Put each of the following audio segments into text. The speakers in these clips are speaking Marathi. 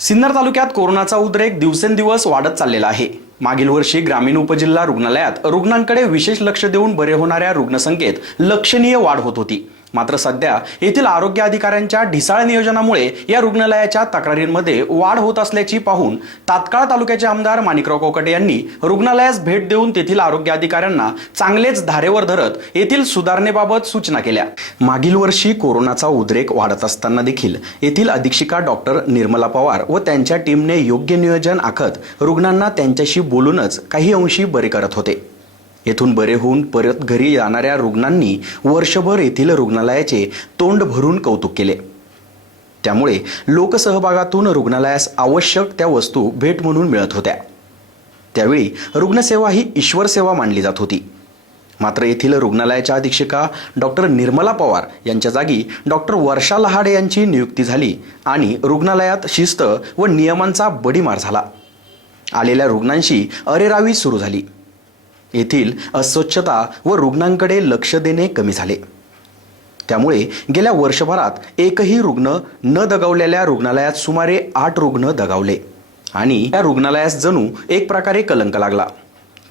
सिन्नर तालुक्यात कोरोनाचा उद्रेक दिवसेंदिवस वाढत चाललेला आहे. मागील वर्षी ग्रामीण उपजिल्हा रुग्णालयात रुग्णांकडे विशेष लक्ष देऊन बरे होणाऱ्या रुग्णसंख्येत लक्षणीय वाढ होत होती. मात्र सध्या येथील आरोग्य अधिकाऱ्यांच्या ढिसाळ नियोजनामुळे या रुग्णालयाच्या तक्रारींमध्ये वाढ होत असल्याची पाहून तात्काळ तालुक्याचे आमदार माणिकराव कोकटे यांनी रुग्णालयास भेट देऊन तेथील आरोग्य अधिकाऱ्यांना चांगलेच धारेवर धरत येथील सुधारणेबाबत सूचना केल्या. मागील वर्षी कोरोनाचा उद्रेक वाढत असताना देखील येथील अधीक्षिका डॉक्टर निर्मला पवार व त्यांच्या टीमने योग्य नियोजन आखत रुग्णांना त्यांच्याशी बोलूनच काही अंशी बरे करत होते. येथून बरे होऊन परत घरी जाणाऱ्या रुग्णांनी वर्षभर येथील रुग्णालयाचे तोंड भरून कौतुक केले. त्यामुळे लोकसहभागातून रुग्णालयास आवश्यक त्या वस्तू भेट म्हणून मिळत होत्या. त्यावेळी रुग्णसेवा ही ईश्वरसेवा मानली जात होती. मात्र येथील रुग्णालयाच्या अधीक्षिका डॉक्टर निर्मला पवार यांच्या जागी डॉक्टर वर्षा लहाडे यांची नियुक्ती झाली आणि रुग्णालयात शिस्त व नियमांचा बडीमार झाला. आलेल्या रुग्णांशी अरेरावी सुरू झाली. येथील अस्वच्छता व रुग्णांकडे लक्ष देणे कमी झाले. त्यामुळे गेल्या वर्षभरात एकही रुग्ण न दगावलेल्या रुग्णालयात सुमारे आठ रुग्ण दगावले आणि या रुग्णालयास जणू एक प्रकारे कलंक लागला.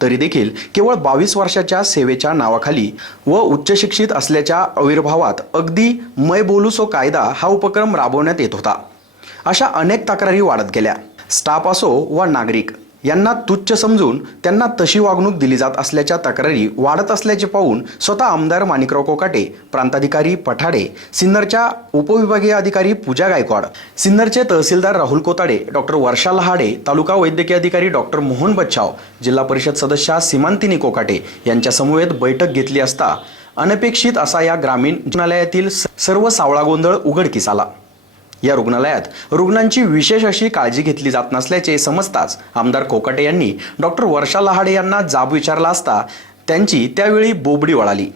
तरी देखील केवळ बावीस वर्षाच्या सेवेच्या नावाखाली व उच्च शिक्षित असल्याच्या आविर्भावात अगदी मय बोलूसो कायदा हा उपक्रम राबवण्यात येत होता. अशा अनेक तक्रारी वाढत गेल्या. स्टाफ असो वा नागरिक यांना तुच्छ समजून त्यांना तशी वागणूक दिली जात असल्याच्या तक्रारी वाढत असल्याचे पाहून स्वतः आमदार माणिकराव कोकाटे प्रांताधिकारी पठाडे सिन्नरच्या उपविभागीय अधिकारी पूजा गायकवाड सिन्नरचे तहसीलदार राहुल कोताडे डॉक्टर वर्षा लहाडे तालुका वैद्यकीय अधिकारी डॉक्टर मोहन बच्छाव जिल्हा परिषद सदस्या सीमांतिनी कोकाटे यांच्या समवेत बैठक घेतली असता अनपेक्षित असा या ग्रामीण रुग्णालयातील सर्व सावळा गोंधळ उघडकीस आला. या रुग्णालयात. रुग्णांची विशेष अशी काळजी घेतली जात नसल्याचे समजताच आमदार कोकाटे यांनी डॉक्टर वर्षा लहाडे यांना जाब विचारला असता त्यांची त्यावेळी बोबडी वळाली.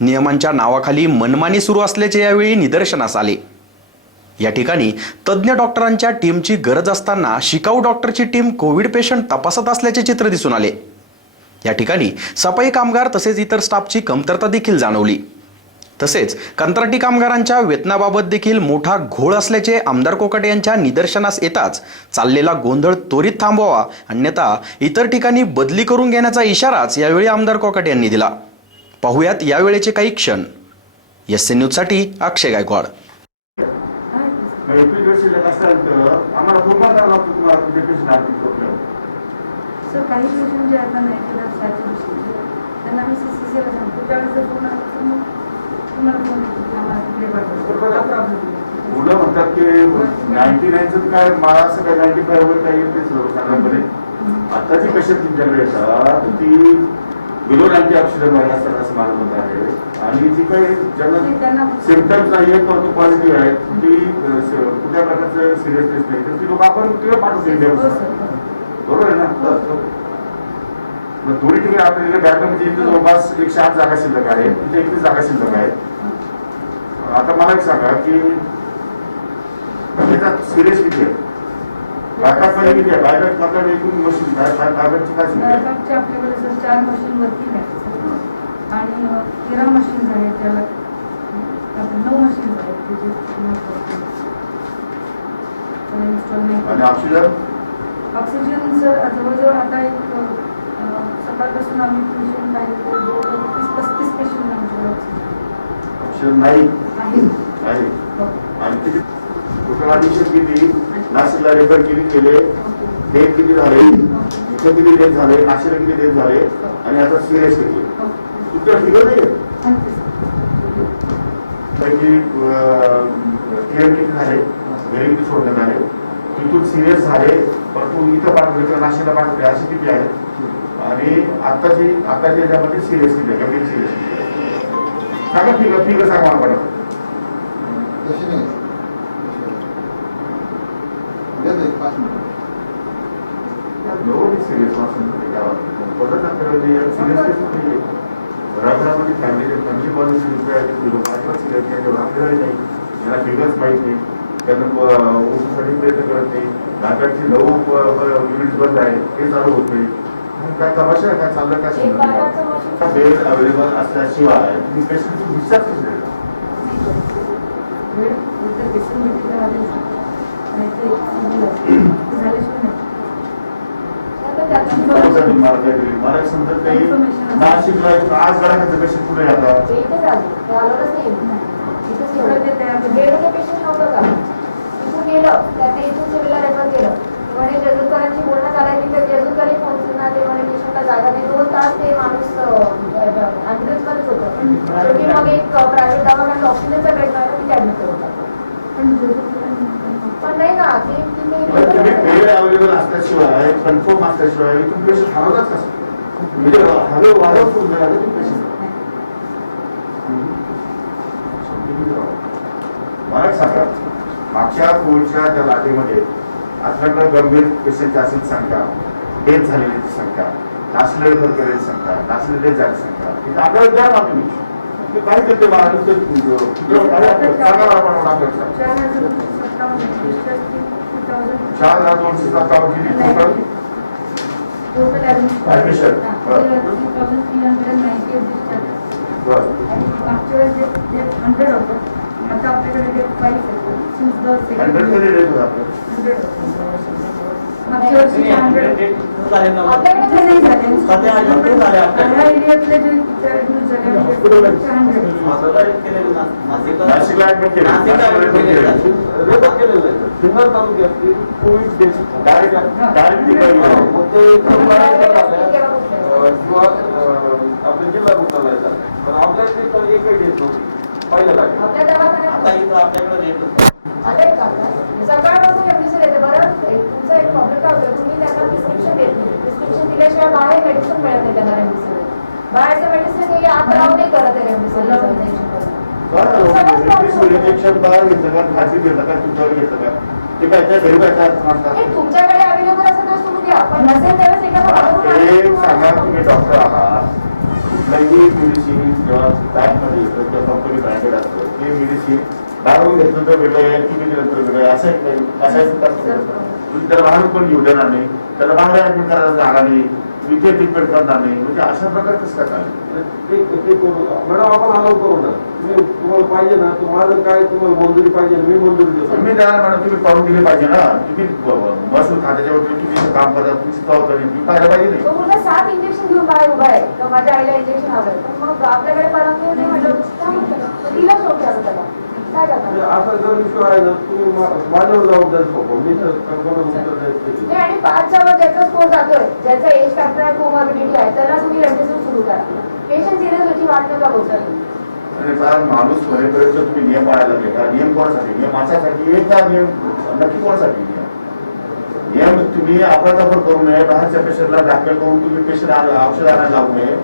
नियमांच्या नावाखाली मनमानी सुरू असल्याचे यावेळी निदर्शनास आले. या ठिकाणी तज्ज्ञ डॉक्टरांच्या टीमची गरज असताना शिकाऊ डॉक्टरची टीम कोविड पेशंट तपासत असल्याचे चित्र दिसून आले. या ठिकाणी सफाई कामगार तसेच इतर स्टाफची कमतरता देखील जाणवली. तसेच कंत्राटी कामगारांच्या वेतनाबाबत देखील मोठा घोळ असल्याचे आमदार कोकाटे यांच्या निदर्शनास येताच चाललेला गोंधळ त्वरित थांबवावा अन्यथा इतर ठिकाणी बदली करून घेण्याचा इशाराच यावेळी आमदार कोकाटे यांनी दिला. पाहुयात यावेळेचे काही क्षण. एस एन न्यूजसाठी अक्षय गायकवाड. काही जे म्हणजे त्यांना मी सी सी सीला सांगतो त्यावेळेस फोन आला तर मग मुलं म्हणतात की नाईन्टी नाईनचं काय मला असं काय नाईन्टी फायव्ह वर काही येते आता जी कशी तुमच्याकडे येतात ती बिलो नाईन्टी ऑक्सिजन वर असतात असं माझं मत आहे. आणि जी काही ज्यांना त्यांना सिम्टम्स नाही आहेत किंवा पॉझिटिव्ह आहेत ती कुठल्या प्रकारचं सिरियसनेस नाही. तर ती लोक आपण तिकडे पाठवतो हो बरोबर आहे ना? दोन्ही ठिकाणी आपल्याला बॅकअपची इथे जवळपास एकशे आठ जागा शिल्लक आहे तिथे एकवीस जागा शिल्लक आहेत. आता मला एक सांगा की त्याच्यात सिरियस किती आहे? किती आहे? एकूण मशीन काय आपल्याकडे सर चार मशीन वरती. आणि तेरा मशीन्स आहेत त्याला नऊ आणि केलं. ऑक्सिजन ऑक्सिजन सर जवळजवळ आता एक सकाळपासून आम्ही पेशंट आहे तीस पस्तीस पेशंट नाही आणि किती टोटल किती नाशिकला रेफर किती केले डेट किती झाले इथं किती डेट झाले नाशिकला किती डेट झाले आणि आता सिरियस किती तुमच्या फिगर नाही आहे पैकी क्लिअर झाले घरी सोडण्यात आले तिथून सिरियस झाले. परंतु इथं पाठवले किंवा नाशिकला पाठवले असे किती आहेत? आणि आताची आताच्या याच्यामध्ये सिरियस किती आहे कमी सिरियस सांगा फिगर फिगर सांगा तशी नाही. देतो एक पाच मिनिट. नोबडी सिरियस असेल तर काय वाटतं परत आपल्याला सिरियस नाही आहे. घराघरामध्ये फॅमिली फॅमिली पॉलिसी लोक आजकाल सिरियस नाही तेवढं आपल्याला नाही. यांना फिगर्स माहीत नाही. त्यांना प्रयत्न करत नाही. नाकाची नऊ युनिट्स बंद आहे ते चालू होत नाही. काय तमाशा काय चाललं काय वर्ष बेड अवेलेबल असल्याशिवाय तुम्ही पेशंटची डिस्चार्ज नाही. मला एक समजत नाही. नाशिकला एक आज पेशंट जातात का? इथून गेलं, त्याने इथून सिव्हिलला refer केलं. ते म्हणे जेजुरकरांशी बोलणं झालंय, तिथे जेजुरकरही पोहोचले ना, ते म्हणे patient ला जागा नाही. दोन तास ते माणूस ॲम्ब्युलन्स मध्येच होतं. शेवटी मग एक प्रायव्हेट दवाखान्यात ऑक्सिजनचा बेड मिळाला, तिथे ऍडमिट होता पण जेजुरीला पण नाही ना ते पण तुम्ही तुम्ही वेळ अवेलेबल असल्याशिवाय कन्फर्म असल्याशिवाय तुम्ही पेशंट हलवलाच कसं म्हणजे हलव वाढव करून देणार तुम्ही पेशंट मला एक सांगा. मागच्या कोविडच्या त्या लाटेमध्ये आपल्याकडे गंभीर पेशंटची असेल संख्या डेथ झालेली संख्या नासलेले करणारी संख्या नासलेले जायची संख्या आपल्याला द्या ना तुम्ही ते काय करते मला. चार हजार दोनशे सत्तावन्न हंड्रेड कधी रेट होता. मागच्या वर्षी हंड्रेड नाशिकला ऍडमिट केलं डायरेक्ट डायरेक्ट मग ते किंवा आपल्या जिल्हा रुग्णालयाचा पण आपल्या तर एकही देत नव्हती पहिल्या लागेल आता इथं आपल्याकडे रेट आले का आता? सकाळपासून एमडीसी देते बरं? एक- तुमचा एक प्रॉब्लेम काय होतो? तुम्ही त्यांना प्रिस्क्रिप्शन देत नाही. प्रिस्क्रिप्शन दिल्याशिवाय बाहेर मेडिसिन मिळत नाही त्यांना एमडीसी बाहेरचं मेडिसिन हे आत नाही करत आहे एमडीसी इंजेक्शन बाहेर घेतलं का? खाजगी घेतलं का? तुमच्यावर घेतलं का? ते काय त्या घरी काय हे तुमच्याकडे अवेलेबल असेल तर तुम्ही द्या पण नसेल त्यावेळेस एखादा माणूस सांगा तुम्ही डॉक्टर आहात. कुठलंही मेडिसिन जेव्हा बॅगमध्ये येतं किंवा कंपनी ब्रँडेड असतं. ते मेडिसिन बाहेरून घेतलं तर आहे तुम्ही दिलं तर असं असं त्याला बाहेर पण घेऊ देणार नाही. त्याला बाहेर ऍडमिट करायला जाणार नाही. इथे ट्रीटमेंट करणार नाही. म्हणजे अशा प्रकारे कसं काय करू मॅडम आपण अलाव करू ना तुम्ही तुम्हाला पाहिजे ना तुम्हाला काय तुम्हाला मंजुरी पाहिजे मी मंजुरी देतो. तुम्ही त्याला मॅडम. तुम्ही पाहून दिले पाहिजे ना. तुम्ही बसून खात्याच्या वरती तुम्ही काम करता तुमची जबाबदारी तुम्ही पाहायला पाहिजे मुलगा सात इंजेक्शन घेऊन बाहेर उभा आहे. तर माझ्या आईला इंजेक्शन हवंय पण मग आपल्याकडे परवानगी नाही म्हटलं काय म्हणतात तिला त्याला असा जर विषय आहे ना तुम्ही माझ्यावर जबाबदारी सोपव मी तर कल्पना उत्तर नाही आणि पाच वर ज्याचा स्कोर जातोय ज्याचा एज फॅक्टर आहे कोमॉर्बिडिटी आहे त्याला तुम्ही रेमडेसिव्हिर सुरू करा. पेशंट सिरियस होती वाट नका बोलता आणि कारण माणूस होईपर्यंत तुम्ही नियम पाळायला लागले. का नियम कोणासाठी? नियम माणसासाठी आहे का नियम नक्की कोणासाठी नियम? नियम तुम्ही अपराधापर करू नये बाहेरच्या पेशंटला दाखल करून तुम्ही पेशंट औषध आणायला लावू नये.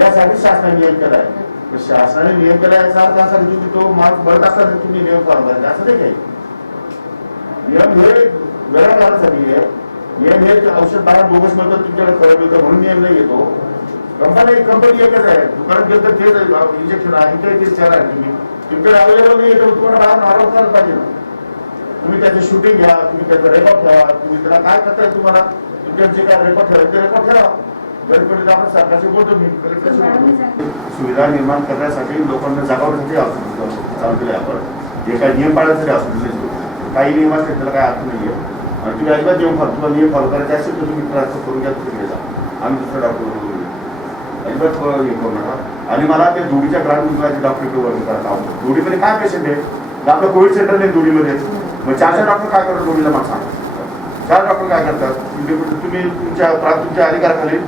यासाठी शासनाने नियम केला आहे शासनाने नियम केला याचा अर्थ असा की तो माणूस भरत असताना तुम्ही नियम फॉलो करायचे असं नाही काही. नियम हे गरज आहे. नियम हे औषध बाहेर बोगस मिळतं तुमच्याकडे खरं मिळतं म्हणून नियम नाही येतो. कंपनी कंपनी एकच आहे. दुकानात गेलं तर तेच इंजेक्शन आहे इकडे तेच चार आहे तुम्ही. तुमच्याकडे अवेलेबल नाही तर तुम्हाला बाहेर नारळ करायला पाहिजे ना. तुम्ही त्याचं शूटिंग घ्या तुम्ही त्याचं रेकॉर्ड ठेवा तुम्ही त्याला काय करताय तुम्हाला? तुमच्या जे काय रेकॉर्ड ठेवा ते रेकॉर्ड ठेवा. गणपतीला आपण बोलतो सांगितलं सुविधा निर्माण करण्यासाठी लोकांना जागावण्यासाठी हॉस्पिटल चालू केले आपण जे काही नियम पाळण्यासाठी हॉस्पिटल काही नियम असतात त्याला काय अर्थ नाही आहे आणि तुम्ही अजिबात नियम फॉलो तुम्हाला नियम फॉलो करायचे असेल तर तुम्ही ट्रान्सफर करून घ्या तिकडे जा. आम्ही दुसरा डॉक्टर अजिबात हे करू नका. आणि मला ते धुळीच्या ग्रामीण विभागाचे डॉक्टर वर्ग करायला आवडतं धुळीमध्ये काय पेशंट आहे? तर आपलं कोविड सेंटर नाही धुळीमध्ये मग चार चार डॉक्टर काय करतात धुळीला मला सांगा. चार डॉक्टर काय करतात? तुम्ही तुम्ही तुमच्या प्रा- तुमच्या अधिकाराखाली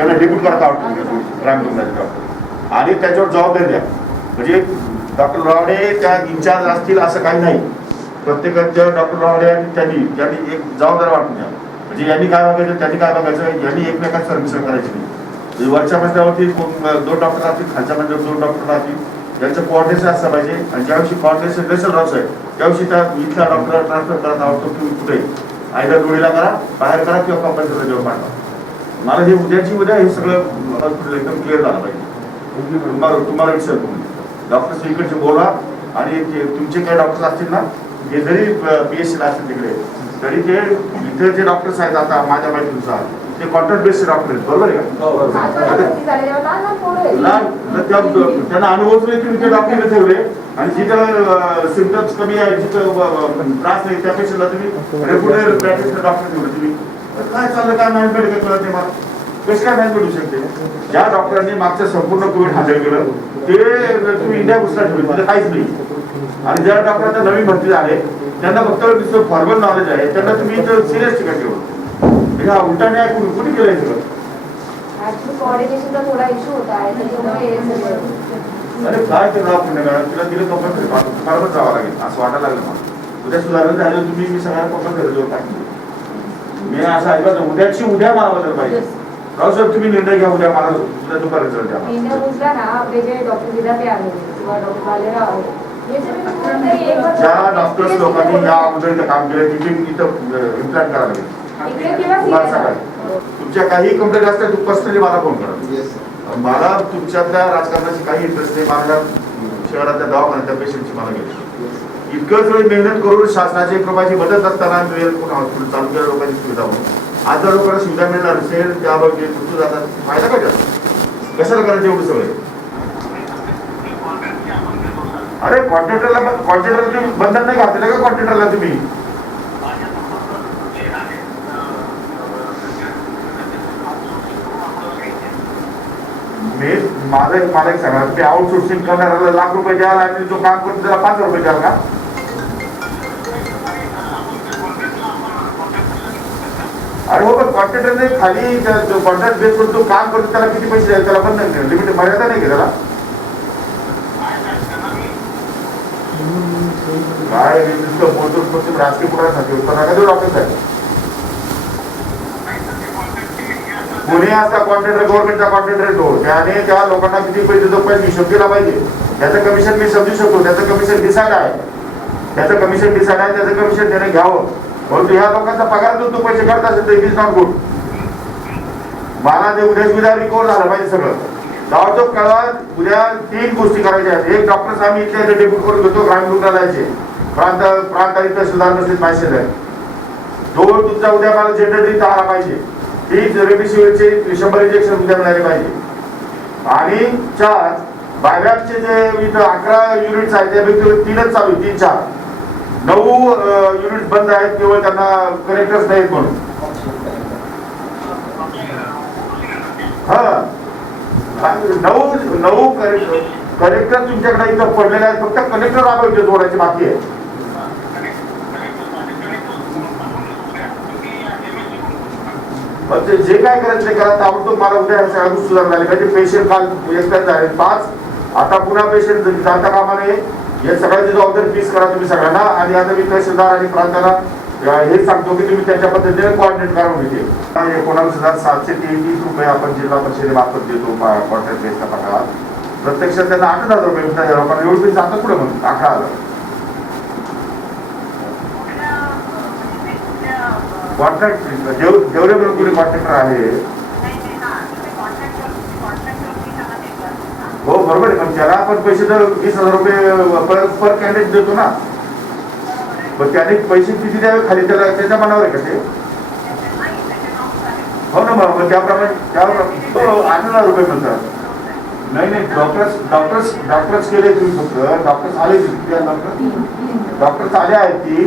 त्यांना डेप्यूट करता आवडतं ग्रामीण डॉक्टर आणि त्याच्यावर जबाबदारी द्या. म्हणजे डॉक्टर रावडे त्या इन्चार्ज असतील असं काही नाही. प्रत्येकाच्या डॉक्टर रावडे आणि त्यांनी त्यांनी एक जबाबदारी वाटून द्या. म्हणजे यांनी काय बघायचं त्यांनी काय बघायचं यांनी एकमेकांचं सर्व्हिसन करायची नाही. म्हणजे वरच्या मजल्यावरती दोन डॉक्टर राहतील खालच्या मजल्यावर दोन डॉक्टर राहतील त्यांचं कॉर्डिनेशन असलं पाहिजे. आणि ज्याविषयी कॉर्डिनेशन नसेल राहू साहेब त्याविषयी त्या इथल्या डॉक्टरला ट्रान्सफर करत आवडतो की कुठे? आयदर डोळीला करा बाहेर करा किंवा कंपनीचा जेव्हा पाठवा मला हे उद्याची उद्या हे सगळं एकदम क्लिअर झालं पाहिजे. तुम्हाला तुम्हाला विचार डॉक्टर इकडचे बोला आणि तुमचे काही डॉक्टर असतील ना हे जरी पी एस सीला असतील तिकडे तरी ते इथे जे डॉक्टर्स आहेत आता माझ्या माहितीनुसार ते कॉन्ट्रॅक्ट बेस्ड डॉक्टर आहेत. बरोबर आहे का? त्या- त्यांना अनुभवच नाही तुम्ही ते डॉक्टर ठेवले. आणि जिथं सिमटम्स कमी आहे जिथं त्रास नाही त्या पेशंटला तुम्ही रेग्युलर प्रॅक्टिस डॉक्टर ठेवले. तुम्ही तर काय चाललं? काय नाही भेट कळत नाही मला? कसं काय नाही भेटू शकते? ज्या डॉक्टरांनी मागचं संपूर्ण कोविड हँडल केलं ते तुम्ही इंडिया घुसला ठेवले काहीच नाही. आणि ज्या डॉक्टरांना नवीन भरती झाले त्यांना फक्त नुसतं फॉर्मल नॉलेज आहे त्यांना तुम्ही सिरियस ठिकाण ठेवलं हा उलटा न्याय कुणी कुणी केलंय सगळं अरे काय नाव पुण्य मॅडम? तिला दिलं कंपल्सरी फार्मच जावं लागेल असं वाटायला लागलं मला. उद्या सुधारण झालं तुम्ही मी सगळ्यांना कंपल्सरी जोर टाकली मी असं अजिबात. उद्याची उद्या मला बदल पाहिजे राव साहेब तुम्ही निर्णय घ्या उद्या मला उद्या दुपारी रिझल्ट द्या इंडिया बुजला ना आपले जे डॉक्टर विधाते किंवा बालेराव वर्ष- ज्या डॉक्टर्स लोकांनी या अगोदर इथं काम केलं तिथे इथं इम्प्लांट करायला लागेल. सांगायचं. तुमच्या काही कंप्लेंट असतात तू पर्सनली मला फोन करा. मला तुमच्यातल्या राजकारणाची काही इंटरेस्ट नाही. मला शहरातल्या दवाखान्यातल्या पेशंटची मला घ्यायची इतकं सगळी मेहनत करून शासनाची कृपाची रुपयाची मदत असताना मिळेल कोण हॉस्पिटल चालू केलं लोकांची सुविधा म्हणून. आज जर लोकांना सुविधा मिळणार असेल त्याबाबतीत तुमचं जातात फायदा काय कशाला करायचं एवढं सगळं अरे कॉन्ट्रॅक्टरला कॉन्ट्रॅक्टरला तुम्ही बंधन नाही घातलेलं का कॉन्ट्रॅक्टरला तुम्ही? माझं एक मला एक सांगा ते आउटसोर्सिंग करणाऱ्याला लाख रुपये द्याल आणि जो काम करतो त्याला पाच हजार रुपये द्याल का? अरे हो पण कॉन्ट्रॅक्टरने खाली जो कॉन्ट्रॅक्ट बेस करून जो काम करतो त्याला किती पैसे द्यायला त्याला बंधन नाही लिमिट मर्यादा नाही का त्याला. काय नुसतं बोलतो पश्चिम राजकीय पुढासाठी उत्तर नका देऊ डॉक्टर साहेब? कोणी असा कॉन्ट्रॅक्टर गव्हर्नमेंटचा कॉन्ट्रॅक्टर तो त्याने त्या लोकांना किती पैसे देतो पाहिजे हिशोब केला पाहिजे. त्याचं कमिशन मी समजू शकतो त्याचं कमिशन डिसाईड आहे. त्याचं कमिशन डिसाईड आहे त्याचं कमिशन त्याने घ्यावं. परंतु ह्या लोकांचा पगार जो तू पैसे करत असेल तर इट इज नॉट गुड मला ते उद्या सुद्धा रिकवर झालं पाहिजे सगळं. गावाच्या काळात उद्या तीन गोष्टी करायच्या आहेत. एक डॉक्टर आम्ही इथल्या इथे डेप्यूट करून घेतो ग्रामीण रुग्णालयाचे. प्रांत प्रांत आणि तहसीलदार नसले आहे दोन तुमचा उद्या मला जनरेटरी इथं आला पाहिजे. तीन रेमडेसिवीरचे शंभर इंजेक्शन उद्या मिळाले पाहिजे. आणि चार बायबॅकचे जे इथं अकरा युनिट्स आहेत त्यापैकी तीनच चालू तीन चार. नऊ युनिट बंद आहेत केवळ त्यांना कनेक्टच नाहीत म्हणून. हा. नऊ नऊ कनेक्टर तुमच्याकडे इथं पडलेले आहेत फक्त कनेक्टर राबवायचे जोडायचे बाकी आहे. ते जे काय करायचं ते करा ताबडतोब मला उद्या ह्या सगळ्या गोष्टी सुधारणा पाहिजे. पेशंट काल एक्सपायर झाले पाच. आता पुन्हा पेशंट जाता कामा नये. या सगळ्याची जबाबदारी पीस करा तुम्ही सगळ्यांना. आणि आता मी तहसीलदार आणि प्रांताला हे सांगतो की तुम्ही त्याच्या पद्धतीने कोऑर्डिनेट करून घेते एकोणावीस हजार सातशे तेहतीस रुपये आपण जिल्हा परिषदेमार्फत देतो कॉन्ट्रॅक्ट बेसच्या पगारात प्रत्यक्षात त्यांना आठ हजार रुपये मिळतात लोकांना एवढं पैसे जातात पुढे मग अकरा हजार. कॉन्ट्रॅक्ट पण कोणी कॉन्ट्रॅक्टर आहे हो बरोबर आहे पण त्याला आपण पैसे तर वीस हजार रुपये पर पर कॅन्डिडेट देतो ना पण त्याने पैसे किती द्यावे खाली? त्याला त्याच्या मनावर आहे का ते? हो ना मग त्याप्रमाणे त्याप्रमाणे हो आठ हजार रुपये म्हणतात. नाही नाही डॉक्टर्स डॉक्टर्स डॉक्टर्स केले तुम्ही फक्त. डॉक्टर्स आले डॉक्टर डॉक्टर्स आले आहेत ती.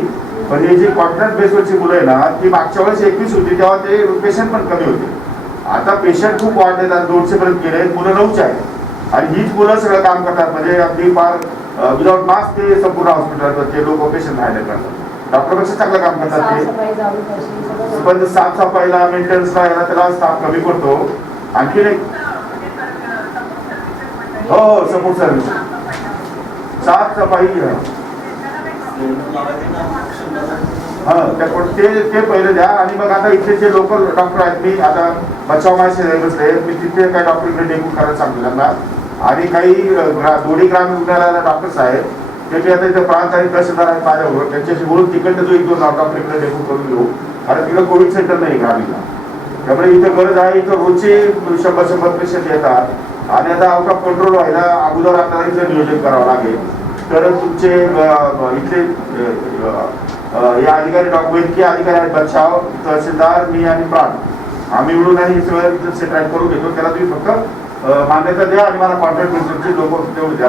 पण हे जी कॉन्ट्रॅक्ट बेसवरची मुलं आहे ना ती मागच्या वेळेस एकवीस होती तेव्हा ते पेशंट पण कमी होते. आता पेशंट खूप वाढले आहेत दोनशे पर्यंत गेले मुलं नऊचे आहेत. आणि हीच मुलं सगळं काम करतात. म्हणजे अगदी फार विदाउट मास्क ते संपूर्ण हॉस्पिटल ते लोक पेशंट हँडल करतात. डॉक्टरपेक्षा चांगलं काम करतात ते. पण साफसफाईला मेंटेनन्सला याला त्याला स्टाफ कमी पडतो आणखीन एक हो हो सपोर्ट सर्व्हिस साफसफाई हा. ते ते पहिले द्या. आणि मग आता इथले जे लोकल डॉक्टर आहेत मी आता बचाव माहिती बसले. मी तिथे काही डॉक्टरकडे डेब्यू करायला सांगतो त्यांना. आणि काही दोन्ही ग्रामीण रुग्णालयाला डॉक्टर्स आहेत ते आता इथे प्रांत आणि तहसीलदार आहेत माझ्याबरोबर त्यांच्याशी बोलून तिकडनं जो एक दोन डॉक्टरकडे डेब्यू करून घेऊ. कारण तिकडे कोविड सेंटर नाही ग्रामीणला. त्यामुळे इथं गरज आहे इथं रोजचे शंभर शंभर पेशंट येतात. आणि आता आउट ऑफ कंट्रोल व्हायला अगोदर आपल्याला इथं नियोजन करावं लागेल. तर तुमचे इथले हे अधिकारी डॉक्टर अधिकारी आहेत बचाव तहसीलदार मी आणि प्राण आम्ही मिळून आणि हे सगळं सेटल करून घेतो. त्याला तुम्ही फक्त मान्यता द्या आणि मला कॉन्ट्रॅक्ट लोक तेवढे द्या.